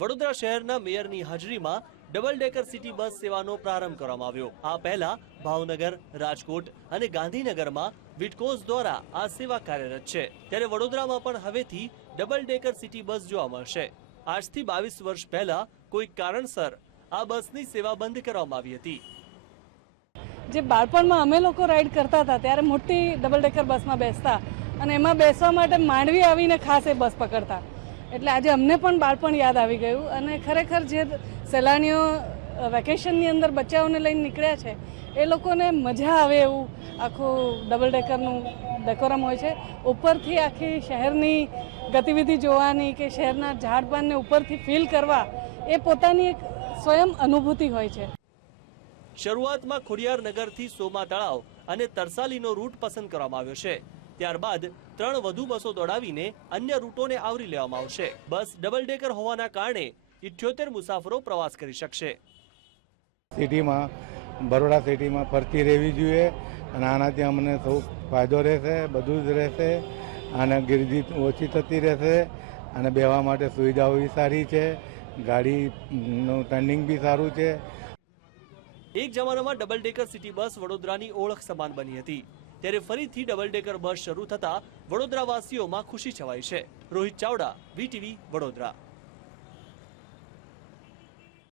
વડોદરા શહેરના મેયરની હાજરીમાં double decker city bus સેવાનો પ્રારંભ કરવામાં આવ્યો. આ પહેલા ભાવનગર, રાજકોટ અને ગાંધીનગરમાં વિટકોઝ દ્વારા આ સેવા કાર્યરત છે. ત્યારે વડોદરામાં પણ હવેથી ડબલ ડેકર સિટી બસ જોવા મળશે. આજથી બાવીસ વર્ષ પહેલા કોઈ કારણસર આ બસની સેવા બંધ કરવામાં આવી હતી. જે બાળપણમાં અમે લોકો રાઈડ કરતા હતા, ત્યારે મોટી ડબલ ડેકર બસમાં બેસતા અને એમાં બેસવા માટે માંડવી આવીને ખાસ એ બસ પકડતા. એટલે આજે અમને પણ બાળપણ યાદ આવી ગયું અને ખરેખર જે સહેલાણીઓ વેકેશનની અંદર બચ્ચાઓને લઈને નીકળ્યા છે, એ લોકોને મજા આવે એવું આખું ડબલ ડેકરનું ડેકોરમ હોય છે. ઉપરથી આખી શહેરની ગતિવિધિ જોવાની કે શહેરના ઝાડપાનને ઉપરથી ફીલ કરવા, એ પોતાની એક સ્વયં અનુભૂતિ હોય છે. શરૂઆતમાં ખોડિયાર નગરથી સોમા તળાવ અને તરસાલીનો રૂટ પસંદ કરવામાં આવ્યો છે. ત્યારબાદ ત્રણ વધુ બસો દોડાવીને અન્ય રૂટોને આવરી લેવામાં આવશે. બસ ડબલ ડેકર હોવાના કારણે ઇઠ્યોતેર મુસાફરો પ્રવાસ કરી શકશે. સિટીમાં બરોડા સિટીમાં ફરતી રહેવી જોઈએ અને આનાથી અમને સૌ ફાયદો રહેશે બધું જ રહેશે અને ગીરદી ઓછી થતી રહેશે અને બેવા માટે સુવિધાઓ બી સારી છે ગાડીનું ટર્નિંગ બી સારું છે. એક જમાનામાં ડબલ ડેકર સિટી બસ વડોદરાની ઓળખ સમાન બની હતી. ત્યારે ફરીથી ડબલ ડેકર બસ શરૂ થતા વડોદરાવાસીઓમાં ખુશી છવાઈ છે. રોહિત ચાવડા વીટીવી વડોદરા.